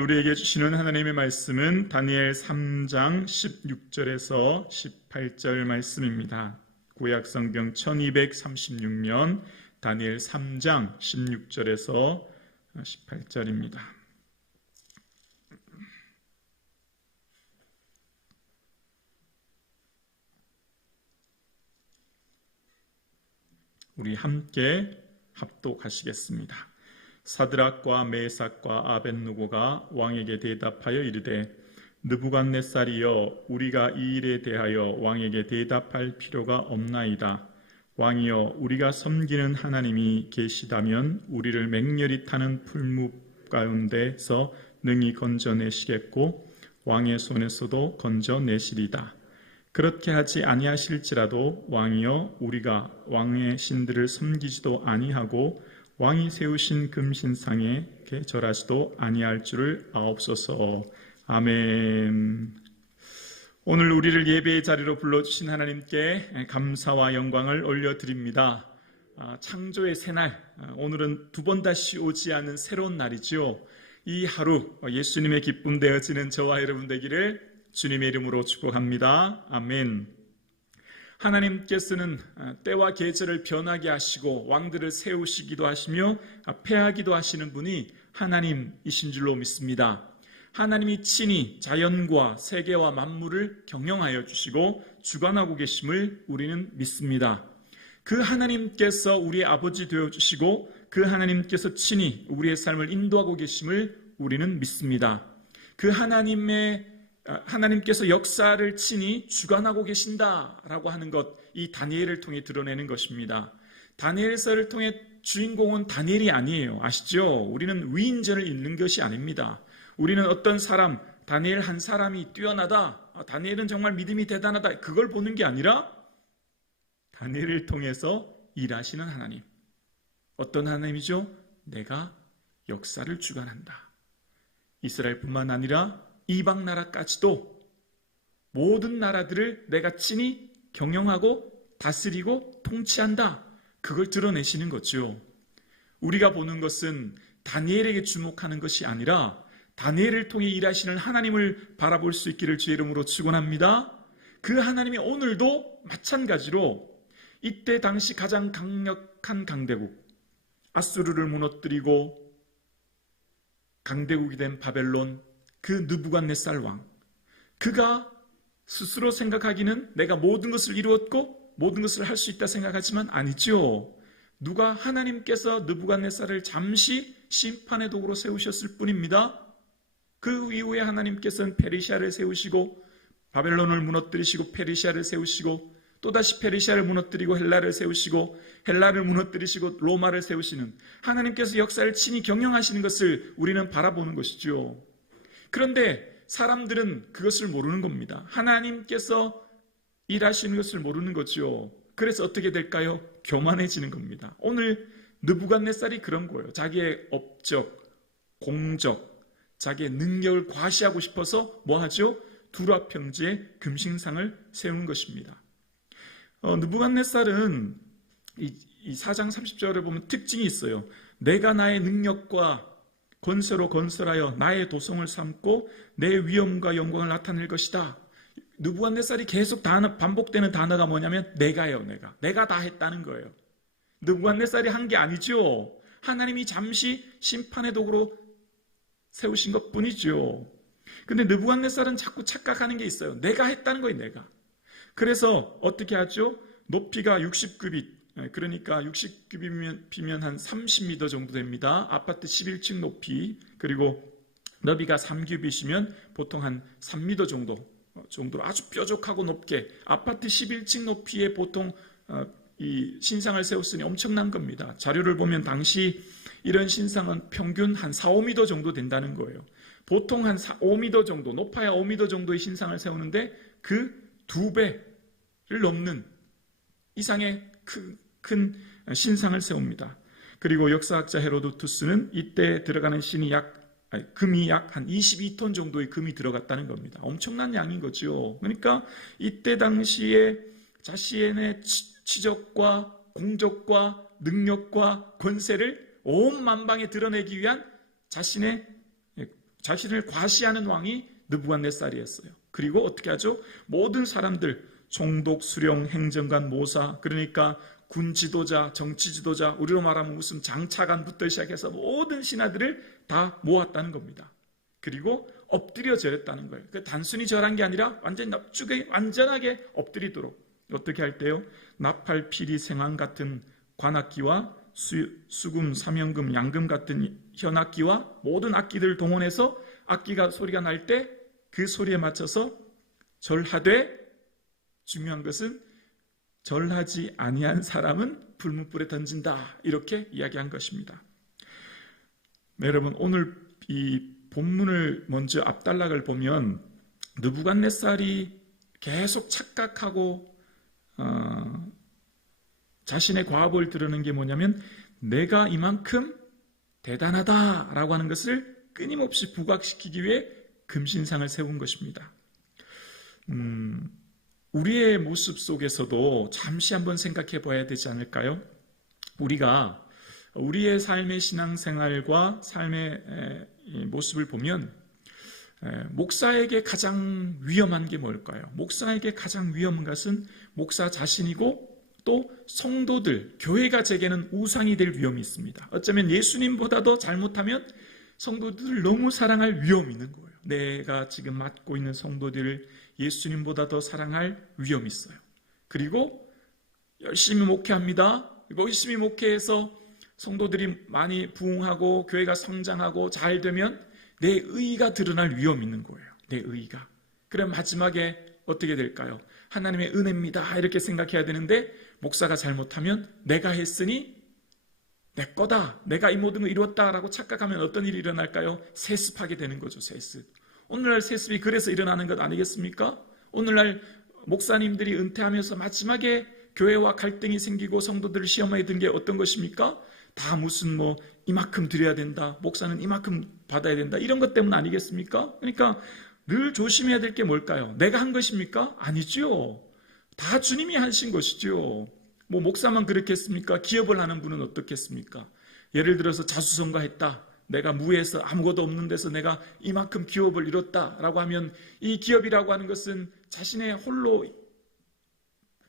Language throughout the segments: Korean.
우리에게 주시는 하나님의 말씀은 다니엘 3장 16절에서 18절 말씀입니다. 구약 성경 1236면 다니엘 3장 16절에서 18절입니다. 우리 함께 합독하시겠습니다. 사드락과 메삭과 아벳느고가 왕에게 대답하여 이르되 느부갓네살이여, 우리가 이 일에 대하여 왕에게 대답할 필요가 없나이다. 왕이여, 우리가 섬기는 하나님이 계시다면 우리를 맹렬히 타는 풀무 가운데서 능히 건져내시겠고 왕의 손에서도 건져내시리다. 그렇게 하지 아니하실지라도 왕이여, 우리가 왕의 신들을 섬기지도 아니하고 왕이 세우신 금신상에 절하지도 아니할 줄을 아옵소서. 아멘. 오늘 우리를 예배의 자리로 불러주신 하나님께 감사와 영광을 올려드립니다. 창조의 새날, 오늘은 두 번 다시 오지 않은 새로운 날이죠. 이 하루 예수님의 기쁨 되어지는 저와 여러분 되기를 주님의 이름으로 축복합니다. 아멘. 하나님께서는 때와 계절을 변하게 하시고 왕들을 세우시기도 하시며 패하기도 하시는 분이 하나님이신 줄로 믿습니다. 하나님이 친히 자연과 세계와 만물을 경영하여 주시고 주관하고 계심을 우리는 믿습니다. 그 하나님께서 우리의 아버지 되어주시고 그 하나님께서 친히 우리의 삶을 인도하고 계심을 우리는 믿습니다. 그 하나님께서 역사를 친히 주관하고 계신다라고 하는 것, 이 다니엘을 통해 드러내는 것입니다. 다니엘서를 통해 주인공은 다니엘이 아니에요. 아시죠? 우리는 위인전을 읽는 것이 아닙니다. 우리는 어떤 사람, 다니엘 한 사람이 뛰어나다, 다니엘은 정말 믿음이 대단하다, 그걸 보는 게 아니라 다니엘을 통해서 일하시는 하나님. 어떤 하나님이죠? 내가 역사를 주관한다. 이스라엘뿐만 아니라 이방 나라까지도 모든 나라들을 내가 친히 경영하고 다스리고 통치한다. 그걸 드러내시는 거죠. 우리가 보는 것은 다니엘에게 주목하는 것이 아니라 다니엘을 통해 일하시는 하나님을 바라볼 수 있기를 주의 이름으로 축원합니다. 그 하나님이 오늘도 마찬가지로 이때 당시 가장 강력한 강대국 아수르를 무너뜨리고 강대국이 된 바벨론, 그 느부갓네살 왕, 그가 스스로 생각하기는 내가 모든 것을 이루었고 모든 것을 할 수 있다 생각하지만 아니죠. 누가 하나님께서 느부갓네살을 잠시 심판의 도구로 세우셨을 뿐입니다. 그 이후에 하나님께서는 페르시아를 세우시고 바벨론을 무너뜨리시고 페르시아를 세우시고 또다시 페르시아를 무너뜨리고 헬라를 세우시고 헬라를 무너뜨리시고 로마를 세우시는 하나님께서 역사를 친히 경영하시는 것을 우리는 바라보는 것이죠. 그런데 사람들은 그것을 모르는 겁니다. 하나님께서 일하시는 것을 모르는 거죠. 그래서 어떻게 될까요? 교만해지는 겁니다. 오늘 느부갓네살이 그런 거예요. 자기의 업적, 공적, 자기의 능력을 과시하고 싶어서 뭐 하죠? 두라 평지에 금신상을 세우는 것입니다. 느부갓네살은 이 4장 30절에 보면 특징이 있어요. 내가 나의 능력과 건설로 건설하여 나의 도성을 삼고 내 위엄과 영광을 나타낼 것이다. 느부갓네살이 계속 반복되는 단어가 뭐냐면 내가요. 내가 다 했다는 거예요. 느부갓네살이 한 게 아니죠. 하나님이 잠시 심판의 도구로 세우신 것뿐이죠. 근데 느부갓네살은 자꾸 착각하는 게 있어요. 내가 했다는 거예요. 내가. 그래서 어떻게 하죠? 높이가 60규빗, 그러니까 60규빗이면 한 30m 정도 됩니다. 아파트 11층 높이, 그리고 너비가 3규빗이면 보통 한 3m 정도로 아주 뾰족하고 높게 아파트 11층 높이에 보통 이 신상을 세웠으니 엄청난 겁니다. 자료를 보면 당시 이런 신상은 평균 한 4, 5m 정도 된다는 거예요. 보통 한 5m 정도, 높아야 5m 정도의 신상을 세우는데 그 2배를 넘는 이상의 큰 신상을 세웁니다. 그리고 역사학자 헤로도투스는 이때 들어가는 금이 약 한 22톤 정도의 금이 들어갔다는 겁니다. 엄청난 양인 거죠. 그러니까 이때 당시에 자신의 치적과 공적과 능력과 권세를 온 만방에 드러내기 위한 자신의 자신을 과시하는 왕이 느부갓네살이었어요. 그리고 어떻게 하죠? 모든 사람들, 총독, 수령, 행정관, 모사, 그러니까 군 지도자, 정치 지도자, 우리로 말하면 무슨 장차관부터 시작해서 모든 신하들을 다 모았다는 겁니다. 그리고 엎드려 절했다는 거예요. 단순히 절한 게 아니라 완전 납죽에 완전하게 엎드리도록. 어떻게 할 때요? 나팔, 피리, 생황 같은 관악기와 수금, 삼연금, 양금 같은 현악기와 모든 악기들을 동원해서 악기가 소리가 날 때 그 소리에 맞춰서 절하되, 중요한 것은 절하지 아니한 사람은 불문불에 던진다, 이렇게 이야기한 것입니다. 여러분, 오늘 이 본문을 먼저 앞단락을 보면 느부갓네살이 계속 착각하고 자신의 과업을 드러낸 게 뭐냐면 내가 이만큼 대단하다라고 하는 것을 끊임없이 부각시키기 위해 금신상을 세운 것입니다. 우리의 모습 속에서도 잠시 한번 생각해 봐야 되지 않을까요? 우리가 우리의 삶의 신앙생활과 삶의 모습을 보면 목사에게 가장 위험한 게 뭘까요? 목사에게 가장 위험한 것은 목사 자신이고 또 성도들, 교회가 제게는 우상이 될 위험이 있습니다. 어쩌면 예수님보다도 잘못하면 성도들을 너무 사랑할 위험이 있는 거예요. 내가 지금 맡고 있는 성도들을 예수님보다 더 사랑할 위험이 있어요. 그리고 열심히 목회합니다. 열심히 목회해서 성도들이 많이 부흥하고 교회가 성장하고 잘 되면 내 의의가 드러날 위험이 있는 거예요. 내 의의가. 그럼 마지막에 어떻게 될까요? 하나님의 은혜입니다, 이렇게 생각해야 되는데 목사가 잘못하면 내가 했으니 내 거다, 내가 이 모든 걸 이뤘다라고 착각하면 어떤 일이 일어날까요? 세습하게 되는 거죠. 세습. 오늘날 세습이 그래서 일어나는 것 아니겠습니까? 오늘날 목사님들이 은퇴하면서 마지막에 교회와 갈등이 생기고 성도들을 시험에 든 게 어떤 것입니까? 다 무슨 이만큼 드려야 된다, 목사는 이만큼 받아야 된다, 이런 것 때문 아니겠습니까? 그러니까 늘 조심해야 될 게 뭘까요? 내가 한 것입니까? 아니죠. 다 주님이 하신 것이죠. 목사만 그렇게 했습니까? 기업을 하는 분은 어떻겠습니까? 예를 들어서 자수성가했다, 내가 무에서 아무것도 없는 데서 내가 이만큼 기업을 이뤘다라고 하면 이 기업이라고 하는 것은 자신의 홀로,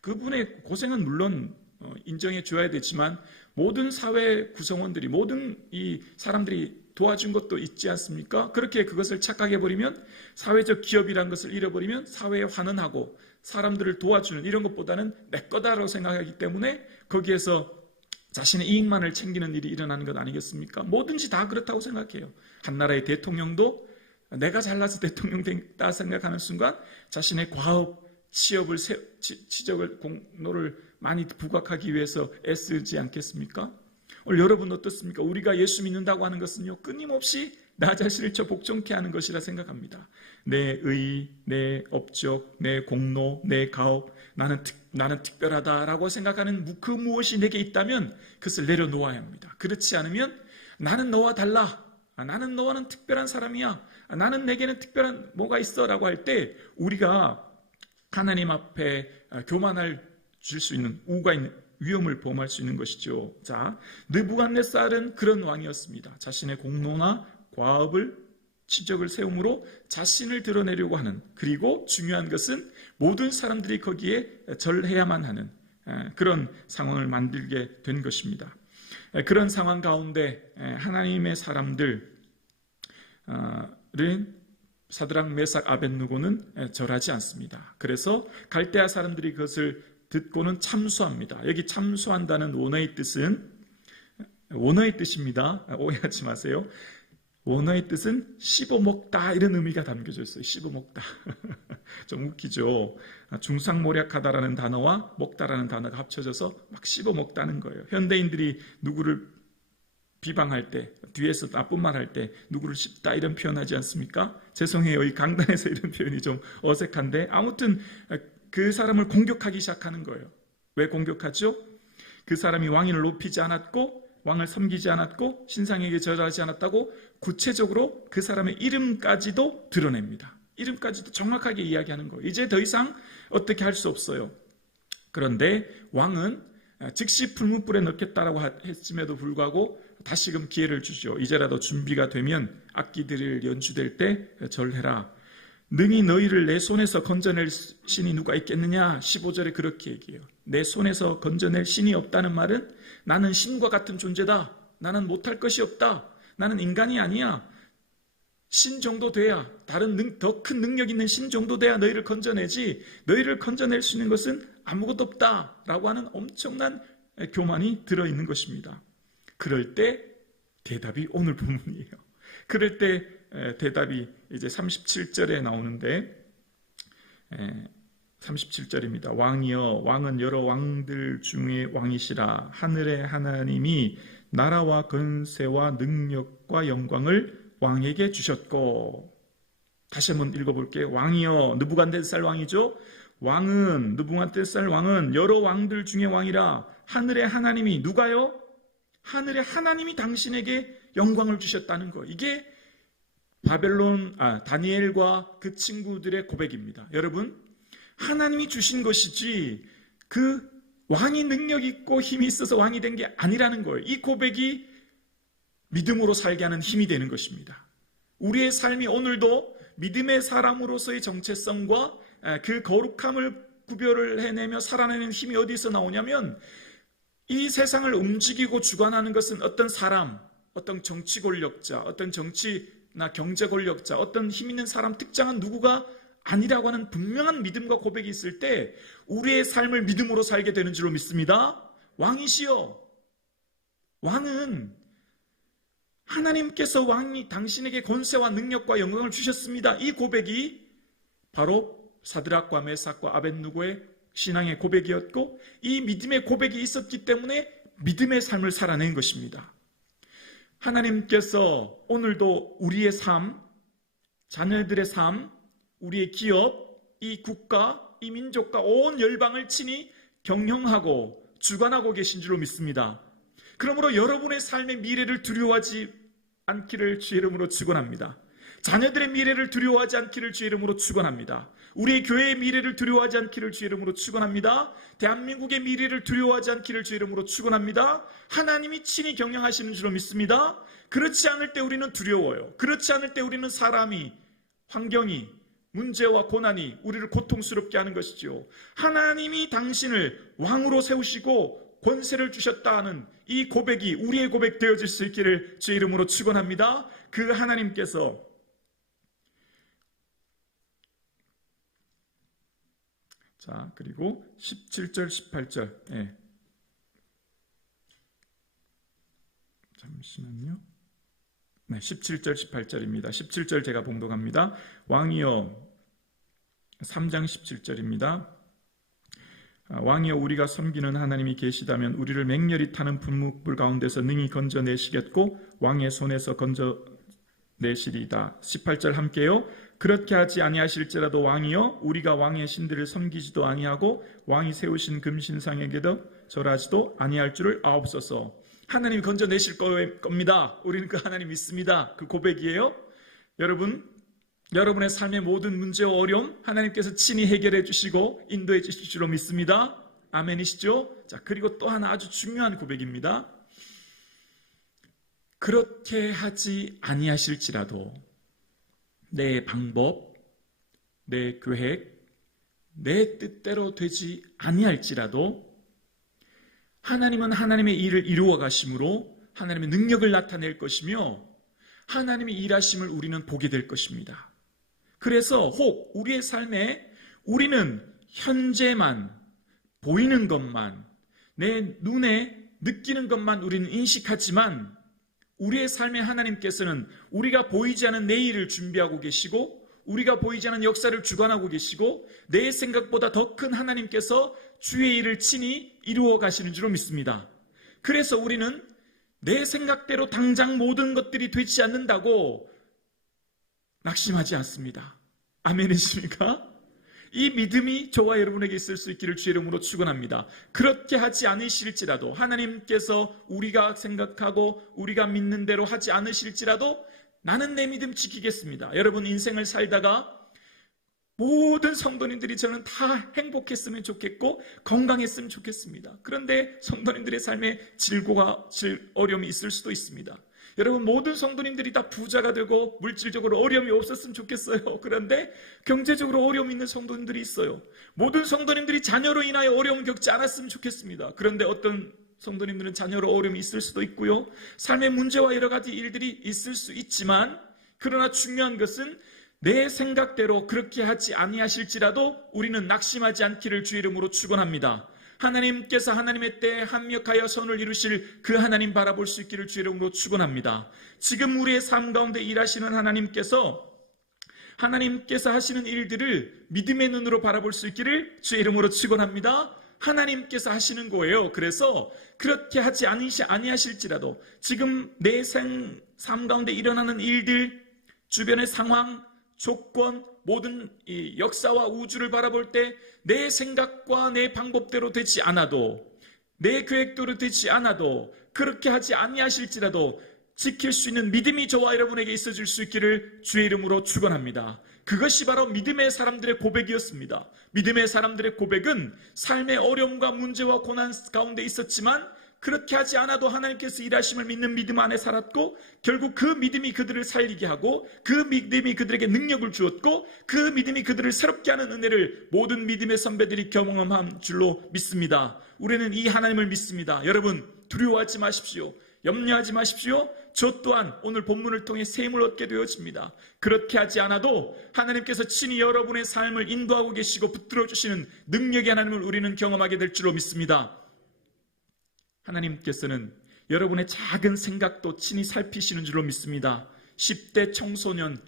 그분의 고생은 물론 인정해 줘야 되지만 모든 사회 구성원들이, 모든 이 사람들이 도와준 것도 있지 않습니까? 그렇게 그것을 착각해버리면, 사회적 기업이라는 것을 잃어버리면 사회에 환원하고 사람들을 도와주는 이런 것보다는 내 거다라고 생각하기 때문에 거기에서 자신의 이익만을 챙기는 일이 일어나는 것 아니겠습니까? 뭐든지 다 그렇다고 생각해요. 한 나라의 대통령도 내가 잘나서 대통령 됐다 생각하는 순간 자신의 과업, 취업을, 지적을, 공로를 많이 부각하기 위해서 애쓰지 않겠습니까? 오늘 여러분 어떻습니까? 우리가 예수 믿는다고 하는 것은요, 끊임없이 나 자신을 저 복종케 하는 것이라 생각합니다. 내 의, 내 업적, 내 공로, 내 가업, 나는 특별하다라고 생각하는 그 무엇이 내게 있다면 그것을 내려놓아야 합니다. 그렇지 않으면 나는 너와 달라, 나는 너와는 특별한 사람이야, 나는 내게는 특별한 뭐가 있어 라고 할 때 우리가 하나님 앞에 교만할 줄 수 있는, 우가 있는 위험을 범할 수 있는 것이죠. 자, 느부갓네살은 그런 왕이었습니다. 자신의 공로나 과업을, 치적을 세움으로 자신을 드러내려고 하는, 그리고 중요한 것은 모든 사람들이 거기에 절해야만 하는 그런 상황을 만들게 된 것입니다. 그런 상황 가운데 하나님의 사람들은 사드락, 메삭, 아벳느고는 절하지 않습니다. 그래서 갈대아 사람들이 그것을 듣고는 참수합니다. 여기 참수한다는 원어의 뜻입니다. 오해하지 마세요. 원어의 뜻은 씹어먹다, 이런 의미가 담겨져 있어요. 씹어먹다. 좀 웃기죠. 중상모략하다라는 단어와 먹다라는 단어가 합쳐져서 막 씹어먹다는 거예요. 현대인들이 누구를 비방할 때, 뒤에서 나쁜 말 할 때 누구를 씹다, 이런 표현하지 않습니까? 죄송해요, 이 강단에서 이런 표현이 좀 어색한데 아무튼 그 사람을 공격하기 시작하는 거예요. 왜 공격하죠? 그 사람이 왕위를 높이지 않았고 왕을 섬기지 않았고 신상에게 절하지 않았다고 구체적으로 그 사람의 이름까지도 드러냅니다. 이름까지도 정확하게 이야기하는 거예요. 이제 더 이상 어떻게 할 수 없어요. 그런데 왕은 즉시 불문불에 넣겠다라고 했음에도 불구하고 다시금 기회를 주죠. 이제라도 준비가 되면 악기들을 연주될 때 절해라. 능히 너희를 내 손에서 건져낼 신이 누가 있겠느냐? 15절에 그렇게 얘기해요. 내 손에서 건져낼 신이 없다는 말은 나는 신과 같은 존재다. 나는 못할 것이 없다. 나는 인간이 아니야. 신 정도 돼야, 다른 더 큰 능력 있는 신 정도 돼야 너희를 건져내지, 너희를 건져낼 수 있는 것은 아무것도 없다 라고 하는 엄청난 교만이 들어있는 것입니다. 그럴 때 대답이 오늘 본문이에요. 그럴 때 대답이 이제 37절에 나오는데, 37절입니다. 왕이여, 왕은 여러 왕들 중에 왕이시라. 하늘의 하나님이 나라와 권세와 능력과 영광을 왕에게 주셨고. 다시 한번 읽어볼게요. 왕이여, 느부갓네살 왕이죠. 왕은, 느부갓네살 왕은 여러 왕들 중에 왕이라. 하늘의 하나님이, 누가요? 하늘의 하나님이 당신에게 영광을 주셨다는 거. 이게 다니엘과 그 친구들의 고백입니다. 여러분, 하나님이 주신 것이지 그 왕이 능력 있고 힘이 있어서 왕이 된 게 아니라는 거예요. 이 고백이 믿음으로 살게 하는 힘이 되는 것입니다. 우리의 삶이 오늘도 믿음의 사람으로서의 정체성과 그 거룩함을 구별을 해내며 살아내는 힘이 어디서 나오냐면, 이 세상을 움직이고 주관하는 것은 어떤 사람, 어떤 정치 권력자, 어떤 정치나 경제 권력자, 어떤 힘 있는 사람 특정한 누구가 아니라고 하는 분명한 믿음과 고백이 있을 때 우리의 삶을 믿음으로 살게 되는 줄로 믿습니다. 왕이시여, 왕은 하나님께서 왕이 당신에게 권세와 능력과 영광을 주셨습니다. 이 고백이 바로 사드락과 메삭과 아벳느고의 신앙의 고백이었고, 이 믿음의 고백이 있었기 때문에 믿음의 삶을 살아낸 것입니다. 하나님께서 오늘도 우리의 삶, 자녀들의 삶, 우리의 기업, 이 국가, 이 민족과 온 열방을 친히 경영하고 주관하고 계신 줄로 믿습니다. 그러므로 여러분의 삶의 미래를 두려워하지 않기를 주의 이름으로 축원합니다. 자녀들의 미래를 두려워하지 않기를 주의 이름으로 축원합니다. 우리의 교회의 미래를 두려워하지 않기를 주의 이름으로 축원합니다. 대한민국의 미래를 두려워하지 않기를 주의 이름으로 축원합니다. 하나님이 친히 경영하시는 줄로 믿습니다. 그렇지 않을 때 우리는 두려워요. 그렇지 않을 때 우리는 사람이, 환경이, 문제와 고난이 우리를 고통스럽게 하는 것이죠. 하나님이 당신을 왕으로 세우시고 권세를 주셨다는 이 고백이 우리의 고백 되어질 수 있기를 주의 이름으로 축원합니다. 그 하나님께서 자, 그리고 17절, 18절. 잠시만요. 17절, 18절입니다. 17절 제가 봉독합니다. 왕이여, 3장 17절입니다. 왕이여, 우리가 섬기는 하나님이 계시다면 우리를 맹렬히 타는 분무불 가운데서 능히 건져내시겠고 왕의 손에서 건져내시리이다. 18절 함께요. 그렇게 하지 아니하실지라도 왕이여, 우리가 왕의 신들을 섬기지도 아니하고 왕이 세우신 금신상에게도 절하지도 아니할 줄을 아옵소서. 하나님이 건져내실 겁니다. 우리는 그 하나님 믿습니다. 그 고백이에요. 여러분의 삶의 모든 문제와 어려움 하나님께서 친히 해결해 주시고 인도해 주실 줄로 믿습니다. 아멘이시죠? 자, 그리고 또 하나 아주 중요한 고백입니다. 그렇게 하지 아니하실지라도 내 방법, 내 계획, 내 뜻대로 되지 아니할지라도 하나님은 하나님의 일을 이루어 가심으로 하나님의 능력을 나타낼 것이며 하나님의 일하심을 우리는 보게 될 것입니다. 그래서 혹 우리의 삶에 우리는 현재만, 보이는 것만, 내 눈에 느끼는 것만 우리는 인식하지만 우리의 삶에 하나님께서는 우리가 보이지 않은 내일을 준비하고 계시고 우리가 보이지 않은 역사를 주관하고 계시고 내 생각보다 더 큰 하나님께서 주의 일을 친히 이루어 가시는 줄로 믿습니다. 그래서 우리는 내 생각대로 당장 모든 것들이 되지 않는다고 낙심하지 않습니다. 아멘이십니까? 이 믿음이 저와 여러분에게 있을 수 있기를 주의 이름으로 축원합니다. 그렇게 하지 않으실지라도 하나님께서 우리가 생각하고 우리가 믿는 대로 하지 않으실지라도 나는 내 믿음 지키겠습니다. 여러분 인생을 살다가 모든 성도님들이 저는 다 행복했으면 좋겠고 건강했으면 좋겠습니다. 그런데 성도님들의 삶에 어려움이 있을 수도 있습니다. 여러분, 모든 성도님들이 다 부자가 되고 물질적으로 어려움이 없었으면 좋겠어요. 그런데 경제적으로 어려움이 있는 성도님들이 있어요. 모든 성도님들이 자녀로 인하여 어려움 겪지 않았으면 좋겠습니다. 그런데 어떤 성도님들은 자녀로 어려움이 있을 수도 있고요. 삶의 문제와 여러 가지 일들이 있을 수 있지만, 그러나 중요한 것은 내 생각대로 그렇게 하지 아니하실지라도 우리는 낙심하지 않기를 주의 이름으로 축원합니다. 하나님께서 하나님의 때에 합력하여 선을 이루실 그 하나님 바라볼 수 있기를 주의 이름으로 축원합니다. 지금 우리의 삶 가운데 일하시는 하나님께서 하시는 일들을 믿음의 눈으로 바라볼 수 있기를 주의 이름으로 축원합니다. 하나님께서 하시는 거예요. 그래서 그렇게 하지 아니하실지라도 지금 내 삶 가운데 일어나는 일들, 주변의 상황, 조건, 모든 이 역사와 우주를 바라볼 때 내 생각과 내 방법대로 되지 않아도, 내 계획대로 되지 않아도, 그렇게 하지 아니하실지라도 지킬 수 있는 믿음이 저와 여러분에게 있어질 수 있기를 주의 이름으로 축원합니다. 그것이 바로 믿음의 사람들의 고백이었습니다. 믿음의 사람들의 고백은 삶의 어려움과 문제와 고난 가운데 있었지만 그렇게 하지 않아도 하나님께서 일하심을 믿는 믿음 안에 살았고, 결국 그 믿음이 그들을 살리게 하고, 그 믿음이 그들에게 능력을 주었고, 그 믿음이 그들을 새롭게 하는 은혜를 모든 믿음의 선배들이 경험한 줄로 믿습니다. 우리는 이 하나님을 믿습니다. 여러분, 두려워하지 마십시오. 염려하지 마십시오. 저 또한 오늘 본문을 통해 새 힘을 얻게 되어집니다. 그렇게 하지 않아도 하나님께서 친히 여러분의 삶을 인도하고 계시고 붙들어 주시는 능력의 하나님을 우리는 경험하게 될 줄로 믿습니다. 하나님께서는 여러분의 작은 생각도 친히 살피시는 줄로 믿습니다. 10대 청소년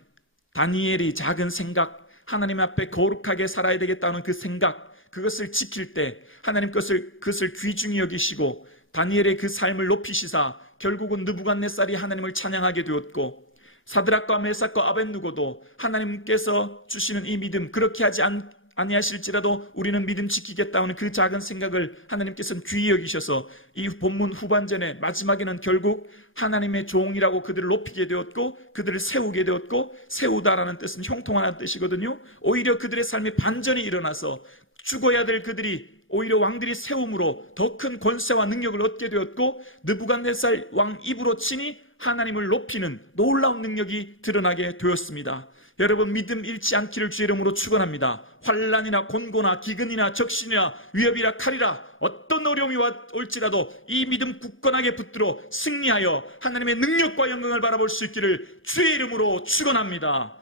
다니엘이 작은 생각, 하나님 앞에 거룩하게 살아야 되겠다는 그 생각, 그것을 지킬 때 하나님 그것을 귀중히 여기시고 다니엘의 그 삶을 높이시사 결국은 느부갓네살이 하나님을 찬양하게 되었고, 사드락과 메삭과 아벳느고도 하나님께서 주시는 이 믿음, 그렇게 하지 아니하실지라도 우리는 믿음 지키겠다는 그 작은 생각을 하나님께서는 귀히 여기셔서 이 본문 후반전에 마지막에는 결국 하나님의 종이라고 그들을 높이게 되었고, 그들을 세우게 되었고, 세우다라는 뜻은 형통하는 뜻이거든요. 오히려 그들의 삶에 반전이 일어나서 죽어야 될 그들이 오히려 왕들이 세움으로 더 큰 권세와 능력을 얻게 되었고, 느부갓네살 왕 입으로 친히 하나님을 높이는 놀라운 능력이 드러나게 되었습니다. 여러분, 믿음 잃지 않기를 주의 이름으로 축원합니다. 환난이나 곤고나 기근이나 적신이나 위협이나 칼이라 어떤 어려움이 올지라도 이 믿음 굳건하게 붙들어 승리하여 하나님의 능력과 영광을 바라볼 수 있기를 주의 이름으로 축원합니다.